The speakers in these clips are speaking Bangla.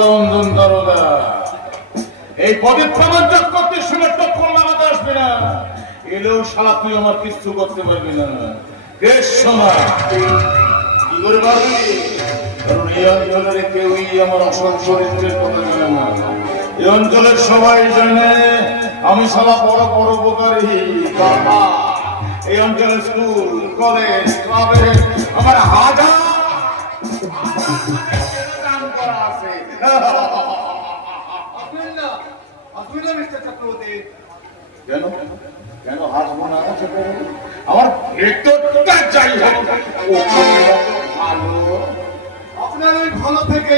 রঞ্জন দারোগা, এই পবিত্র মঞ্চক করতে শুনে টক্কর লাগাতে আসবে না। এলেও শালা তুই আমার কিছু করতে পারবি না। বেশ শোনা, কি করে পারবি? কারণ এই অঞ্চলের কেউই আমার অসৎ চরিত্রের কথা জানে না। এই অঞ্চলের সবাই জানে আমি শালা বড় বড় উপকারী বাবা। এই অঞ্চলের স্কুল, কলেজ, ক্লাবে আমার হাজার দান করা আছে। কেন কেন হাসবো না? আমার ভেতরটা যাই হোক ভালো। আপনার ওই ভালো থেকে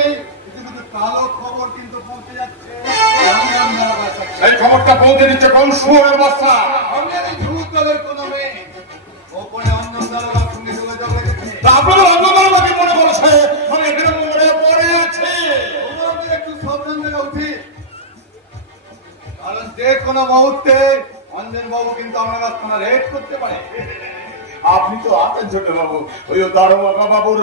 কালো খবর কিন্তু পৌঁছে যাচ্ছে। এই খবরটা পৌঁছে দিচ্ছে কোন শুয়োরের বাচ্চা? আপনার এই ঝুঁক দলের কোনো মেয়ে ওপরে অঞ্জন দারোগার সঙ্গে যোগাযোগ রেখেছে। আপনার অঞ্জন দারোগাকে মনে করছে আমি এখানে মরে পড়ে আছি। ওনাদের একটু সাবধান থাকা উচিত, কারণ যে কোনো মুহূর্তে অঞ্জন বাবু কিন্তু আপনার আস্তানা রেড করতে পারে। আপনি তো আছেন ছোট বাবু, ওই দারোগা বাবুর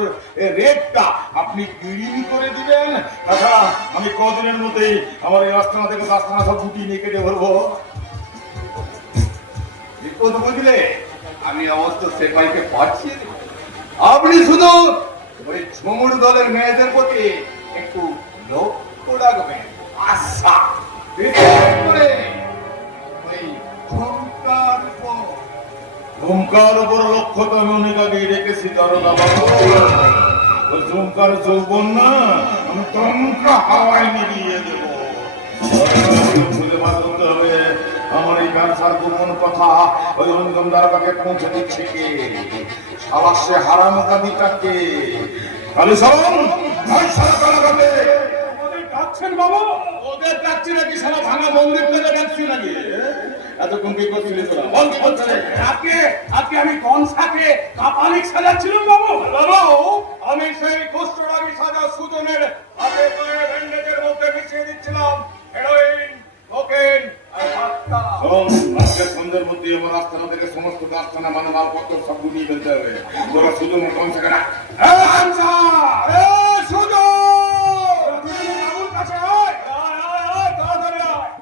রেটটা আপনি গিরিনি করে দিবেন। আচ্ছা, আমি কদিনের মধ্যেই আমার এই আস্তানা থেকে আস্তানা সব গুটিয়ে নিয়ে কেটে ভরবো। বিপদ বুঝলে আমি অবশ্য সেপাইকে পাঠিয়ে দেব। আপনি শুধু ওই ঝুমুর দলের মেয়েদের প্রতি একটু লক্ষ্য রাখবেন। আচ্ছা, বিশেষ করে ওই ঝুমকার উপর। ঝুমকার উপর লক্ষ্য তো আমি অনেক আগেই রেখেছি দারোগা বাবু। ওই ঝুমকার যৌবন না আমি তমকা হাওয়ায় মিলিয়ে দেবো। খুঁজে বার করতে হবে আমার এই ব্যবসার গোপন কথা ওই অঞ্জন দারোগাকে পৌঁছে দিচ্ছে কে? শালা সে হারামজাদিটাকে। কালু শরণ, ভাই শালা দারোগাকে ওদের ডাকছেন বাবু? ওদের ডাকছি নাকি শালা ভাঙা বন্দুক থেকে ডাকছি নাকি? এতক্ষণ কি করছিলি তোরা? বল কি করছিলি? আজকে আমি কনসাকে কাপালিক সাজাচ্ছিলাম বাবু। বাবু, আমি সেই কুষ্ঠরাগী সাজা সুজনের হাতে পায়ে ব্যান্ডেজের মধ্যে মিশিয়ে দিচ্ছিলাম হেরোইন, কোকেন আর ভাটকা। আজকে সন্ধ্যের মধ্যে আমার আস্তানা থেকে সমস্ত আস্তানা মানে মালপত্র সব গুটিয়ে ফেলতে হবে। তোরা শুধু কনসাকে ডাক। বাবুর কাছে আয়, তাড়াতাড়ি আয়।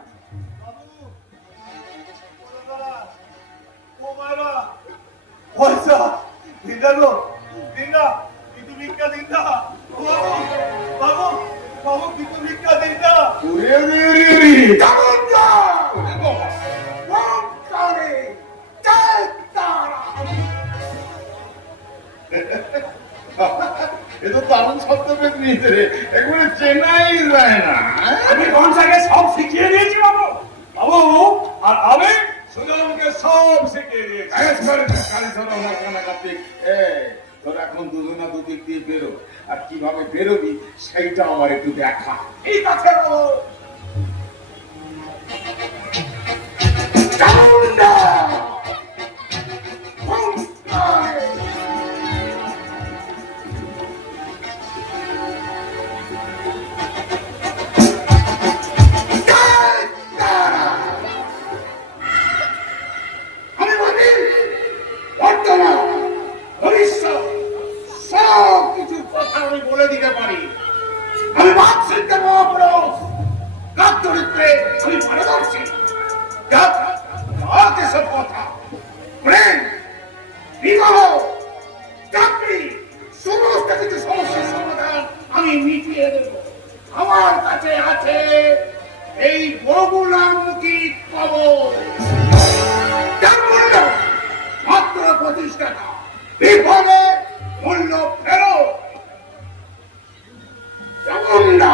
ও বাবা, পয়সা দিন্দা গো, দিন্দা কিন্তু ভিক্ষা দিন্দা। ও বাবু, বাবু, বাবু কিন্তু ভিক্ষা দিন্দা। এ তো দারুণ শব্দভেদ নিয়েছে রে, একবারে চেনাই যায় না। আমি কনসাকে সব শিখিয়ে দিয়েছি বাবু। বাবু আর আমি সুজনকে সব শিখিয়ে দিয়েছি। তোর এখন দুজনা দুদিক দিয়ে বেরো, আর কিভাবে বেরোবি সেইটা আমার একটু দেখা। ঠিক আছে বাবু। আমি বলে দিতে পারি, আমি মাতৃত্বের মহাপুরুষ, চরিত্রে আমি পারদর্শী। সব কথা প্রেম, বিবাহ, চাকরি, সমস্ত কিছু সমস্যার সমাধান আমি মিটিয়ে দেব। আমার কাছে আছে এই বহুলামুখী কবর, যার মূল্য মাত্র 25 টাকা। বিফলে মূল্য ফেরত। চামুন্ডা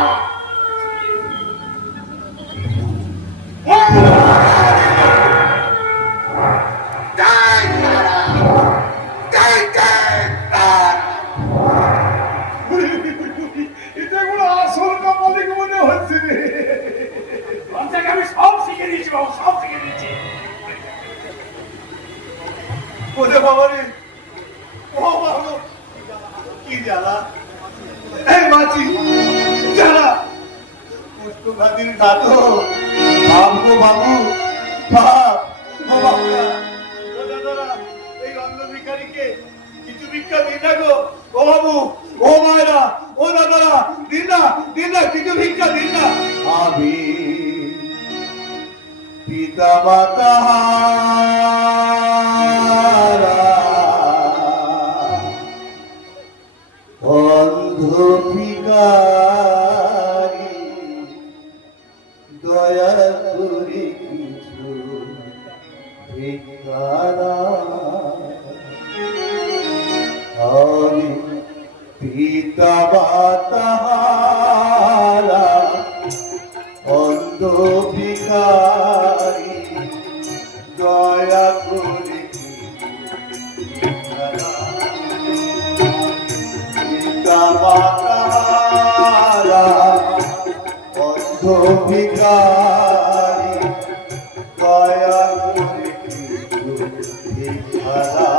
আমি সব শিখে দিয়েছি বাবু, সব শিখে দিয়েছি। ওরে বাবা রে, ও বাবা কি জ্বালা! এই মাছি জ্বালা! পুষ্পঘাতির দাদু, বাবু বাবু, বাপ, ও বাবুরা, ও দাদারা, এই অন্ধ ভিখারিকে কিছু ভিক্ষা দিন না গো, ও বাবু, ও মায়েরা, ও দাদারা, দিন না, কিছু ভিক্ষা দিন না। আমি পিতা মাতা অন্ধ ভিখারি, দয়া করে কিছু ভিক্ষারা। আমি পিতা মাতা অন্ধ ভিখারি, দয়া করে পিতা মাতা অন্ধ ভিখারি, দয়া করে ভিখারা।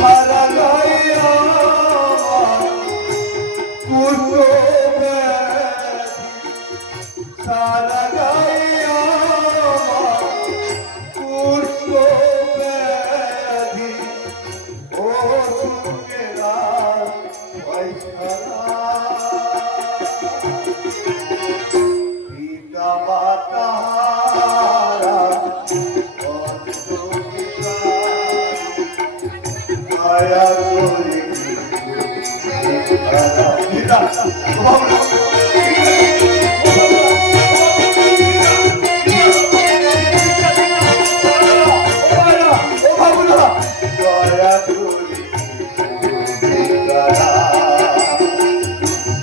সারা গাইয়া কুটো সারা গাইয়া কুটো ব্যাধি, ও সুখেরা পয়সারা। পিতা মাতারা অন্ধ ভিখারি, দয়া করে ভিখারা। দয়া করে ভিখারা,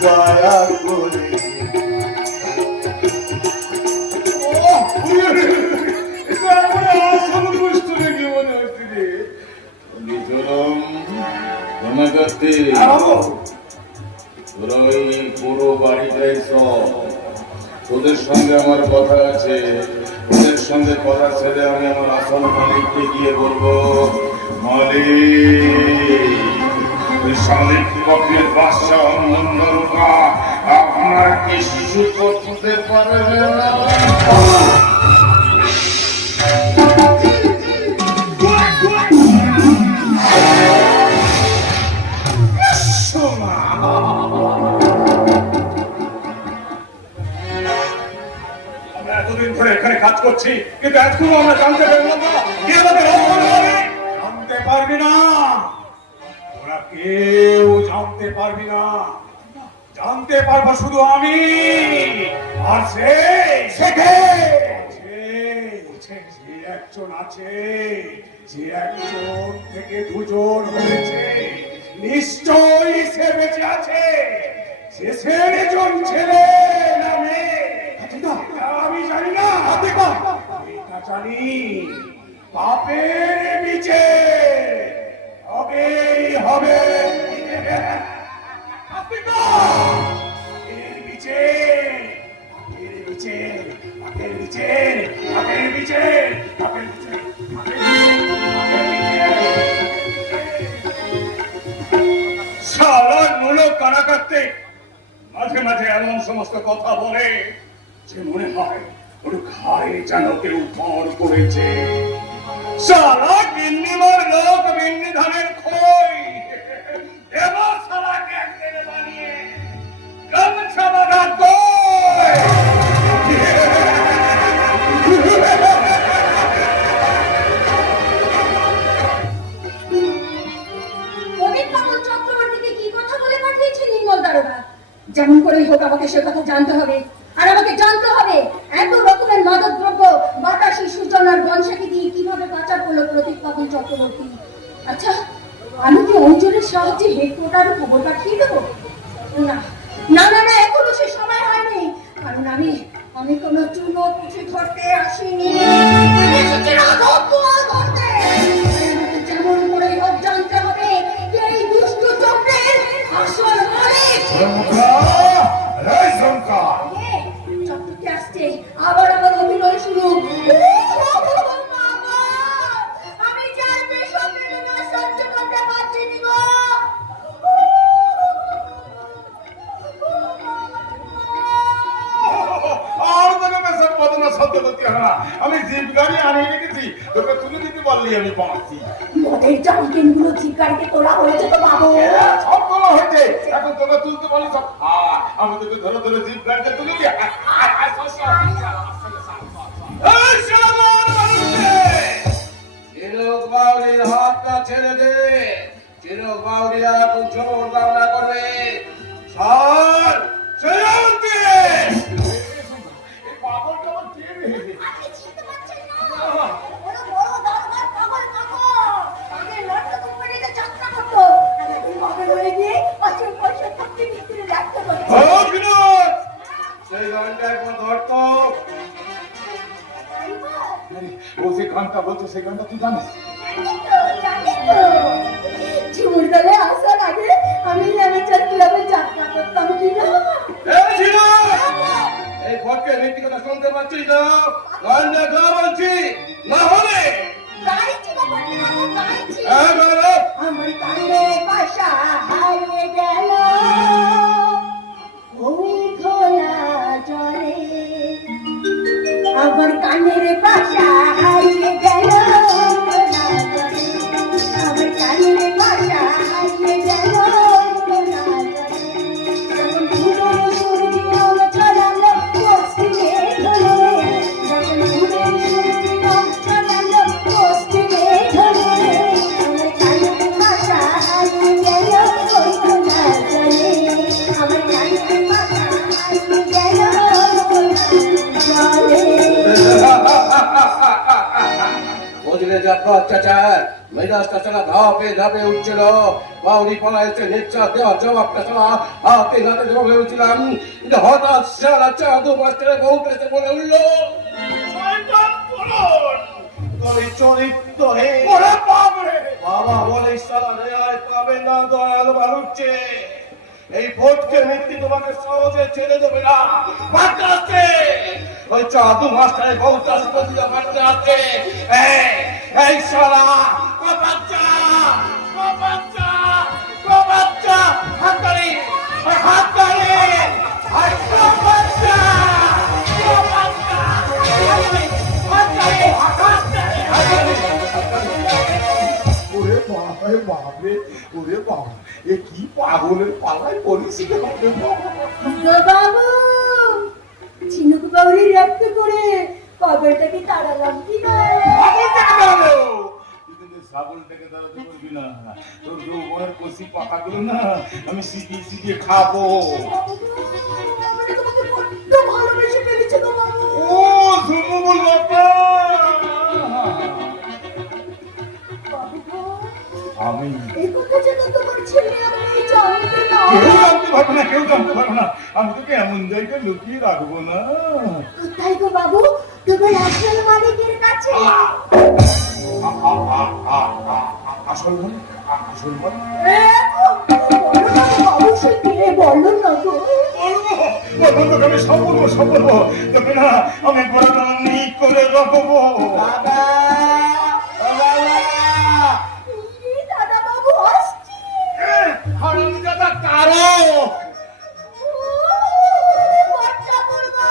দয়া করে। আসল কষ্ট নাকি মনে হচ্ছে রে? নিজরম ঘনাগাতে তোরা ওই পুরো বাড়িটাই সব, তোদের সঙ্গে আমার কথা আছে। তোদের সঙ্গে কথা ছেড়ে আমি আমার আসল মালিককে গিয়ে বলবো, মালিক শালিক পক্ষের বাদশা অনন্দরূপা আপনার কিছু করতে পারবে না। আমরা এতদিন ধরে এখানে কাজ করছি, কিন্তু এখনো আমরা জানতে পারলাম না কে আমাদের রক্ষণ হবে। জানতে পারবি না, ওরা কেউ জানতে পারবি না। জানতে পারবো শুধু আমি আর সে একজন আছে, যে একজন থেকে দুজন হয়েছে, নিশ্চয়ই সে বেঁচে আছে। শেষের জন ছেলে নামে আমি জানি না, এটা জানি পাপের নিচে হবেই হবে। মাঝে মাঝে এমন সমস্ত কথা বলে যে মনে হয় ওর ঘাড়ে যেন কেউ ভর করেছে। সালা গিন্নিমার লোক গিন্নি ধানের খই এবার সালাকে একদিনে বানিয়ে গামছা বাঁধা দই। চক্রবর্তীকে কি কথা বলে পাঠিয়েছে নির্মল দারোগা? যেমন করেই হোক আমাকে সে কথা জানতে হবে, আর আমাকে জানতে হবে এত রকমের মাদক দ্রব্য বাতাসী সূচনার বংশাকে দিয়ে কিভাবে পাচার করলো প্রতীক পাবন চক্রবর্তী। আচ্ছা, আমি কি অঞ্চলের সাহায্যে হেডকোয়ার্টারে খবর পাঠিয়ে দেবো? না না না না, এখনো সে সময় হয়নি, কারণ আমি কোনো চুনো কিছু ধরতে আসিনি। আমি এসেছি রাজত্ব ধরতে। আমাকে যেমন করেই হোক জানতে হবে যে এই দুষ্ট চক্রের আসল মালিক। চক্রটি আসছে, আবার আমার অভিনয় শুরু। আমি যার পেছন বেদনা সহ্য করতে পারছি না গো। আর তোকে পেছন বদনা শব্দ করতে হবে না। আমি জিপ গাড়ি আনিয়ে রেখেছি, তোকে তুলে দিতে পারলেই আমি বাঁচি। মদের জামকিন গুলো জিগাড়িতে তোলা হয়েছে তো বাবু। সব তোলা হয়েছে, এখন তোকে তুলতে পারলি সব। আমি তোকে ধরে ধরে জিপ গাড়িতে তুলে দিই। চিরক বাউরির হাতটা ছেড়ে দে। চিরক বাউরি এখন জোর দাওনা করবে। স্যার সেনাপতি, এই পাগলটা আমার কে রে? আপনি চিনতে পারছেন না? বড় বড় দারোগা পাগল কাকা। আগে লন্ডন কোম্পানিতে যাত্রা করতো। আর এখন মগের হয়ে গিয়ে পাঁচের পয়সা থাকতে ভিতরে রাখতে পারে। সেই গানটা একবার ধরতো। ও যে গানটা বলছে সেই গানটা তুই জানিস? ঝুমুর দলে আসার আগে আমি লেমেচার ক্লাবে যাত্রা করতাম কিনা। এই ভটকে নীতি কথা শুনতে পাচ্ছিস না? গানটা গা বলছি, না হলে গাইছি গো পট্টিবাবু, গাইছি। বলো। আমার কানে পাশা হারিয়ে গেল ওই খোলা জলে। আমার কানের পাশা হারিয়ে গেল খোলা জলে। আমার কানের পাশা হারিয়ে গেল খোলা জলে। যখন দূরের সুর দিয়ে ছড়ালো পশ্চিমে ঢলে। যখন দূরের সুর দিয়ে ছড়ালো পশ্চিমে ঢলে। আমার কানের পাশা হারিয়ে গেল ওই খোলা জলে। আমার কানের পাশা হারিয়ে গেল খোলা জলে। বুঝলে যাত্রা অত্যাচার মেজাজটা ছাড়া ধাপে ধাপে উঠছিল। বাউরি পালা এসে নিঃশ্বাস দেওয়ার জবাবটা ছাড়া হাতে হাতে জবাব হয়েছিলাম। কিন্তু হঠাৎ সারা চাঁদু মাস্টারের বউটা এসে বলে উঠলো, তোর চরিত্রহীন। ওরে বাবারে! বাবা বলে সারা রেহাই পাবে না, দয়াল বাড়ুচ্ছে। এই ভোটকে নীতি তোমাকে সহজে ছেড়ে দেবে না। মারতে আসছে ওই চাঁদু মাস্টারের বউটা সুপতিটা মারতে আসছে। এই সারা ও বাচ্চা, ও বাচ্চা, ও বাচ্চা, হাততালি, হাততালি, ও বাচ্চা, ও বাচ্চা, হাততালি, হাততালি, হাততালি। ওরে বাপরে বাপরে! ওরে বাবা, এ কি পাগলের পালায় পড়েছি রে বাবা! বাবু ঝিনুক বাউরি রক্ত করে পাগলটাকে তাড়ালাম কিনা। পাগলটাকে দাঁড়ালো! তুই কিন্তু ছাগলটাকে দাঁড়াতে পারবি না। তোর যৌবনের কচি পাতাগুলো না আমি সিটিয়ে সিটিয়ে খাবো। মানে তোমাকে বড্ড ভালোবেসে ফেলেছে গো বাবু। ও ঝুমুর বাবা! বাবু গো, আমি এই কথা যেন তোমার ছেলে আমি জানতে না। কেউ জানতে পারবে না, কেউ জানতে পারবে না। আমি তোকে এমন জায়গায় লুকিয়ে রাখবো না। কোথায় গো বাবু? তোমার আসল মালিকের কাছে। আসল মানে? আসল মানে? বলো না গো বাবু, সে কে বলো না গো। বলবো, বলবো তোকে আমি সব বলবো, সব বলবো। তোকে না আমি বড় নিক করে রাখবো। বাবা, ও বাবা, এই দাদা বাবু আসছে। হারামজাদা কারো! বড়টা করবো।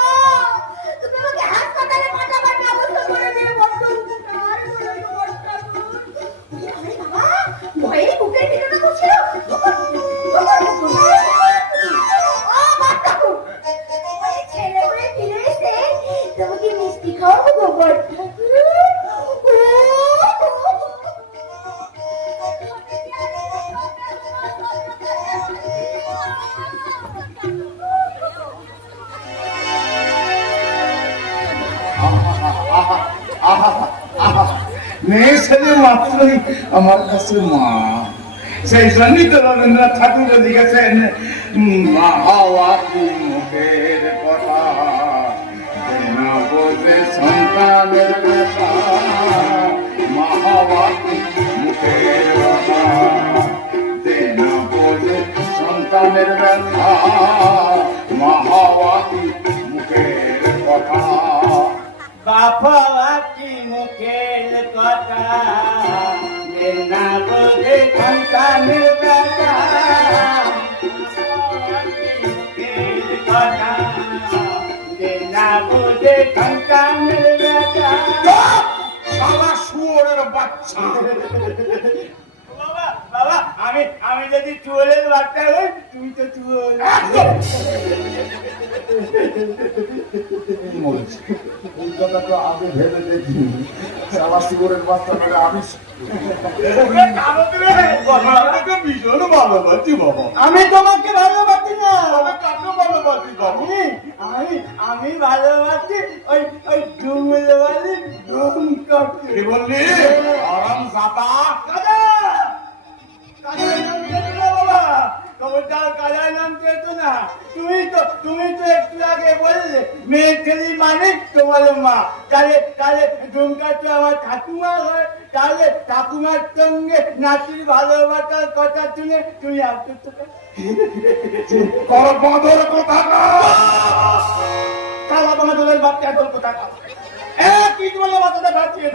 তুমি আমাকে হাসপাতালে পাঠাবার ব্যবস্থা করে দিয়ে বড্ড উপকার করো গো বড়টা করো। আরে বাবা, ভয়ে বুকের ভিতরে করছিল। ছেলে হয়ে ফিরে এসে তোমাকে মিষ্টি খাওয়াবো গো বড়টা করো। মেয়ে ছেলে মাত্রই আমার কাছে মা। সেই জন্যই তো রবীন্দ্রনাথ ঠাকুর লিখেছেন, মা হওয়া কি মুখের কথা, যে না বোঝে সন্তানের ব্যথা। মা হওয়া কি মুখের কথা, যে না বোঝে সন্তানের ব্যথা। মা হওয়া কি মুখের কথা। বাবা কি মুখের কথা, যে না বোঝে সন্তানের ব্যথা। মুখের কথা, যে না বোঝে সন্তানের ব্যথা। শালা শুয়োরের বাচ্চা! আচ্ছা বাবা বাবা আমি যদি চুলের বাচ্চা হই তুমি তো চুল কি বলছি এই কথা তো আগে ভেবে দেখিনি শালা শুয়োরের বাচ্চা মেরে আমি ভীষণ ভালোবাসি বাবা আমি তোমাকে ভালোবাসি না তবে কাকে ভালোবাসি বাবা আমি ভালোবাসি ওই ডুমুলবালি ডুম করতে কি বললি আরাম জাতা কাজার নাম দিয়েছো না বাবা খবরদার কাজার নাম দিয়েছো না তুমি তো একটু আগে বললে মেয়ে ছেলে মানে তোমার মা তাহলে ডুমকা তো আমার ঠাকুমা হয় তাহলে ঠাকুমার সঙ্গে নাতির ভালোবাসার কথা শুনে তুমি আপ্ত কর বাঁদর কথা কালা বাঁদরের বাচ্চা তোর কথা কি বলে বাচ্চাটা বাঁচিয়ে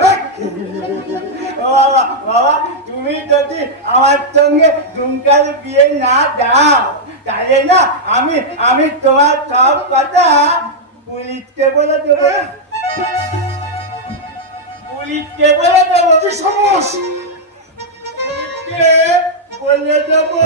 বাবা বাবা তুমি যদি আমার সঙ্গে ডুমকার বিয়ে না দাও তাহলে না আমি তোমার সব কথা পুলিশকে বলে দেবো পুলিশকে বলে দেবো কি সমস্যা পুলিশকে বলে দেবো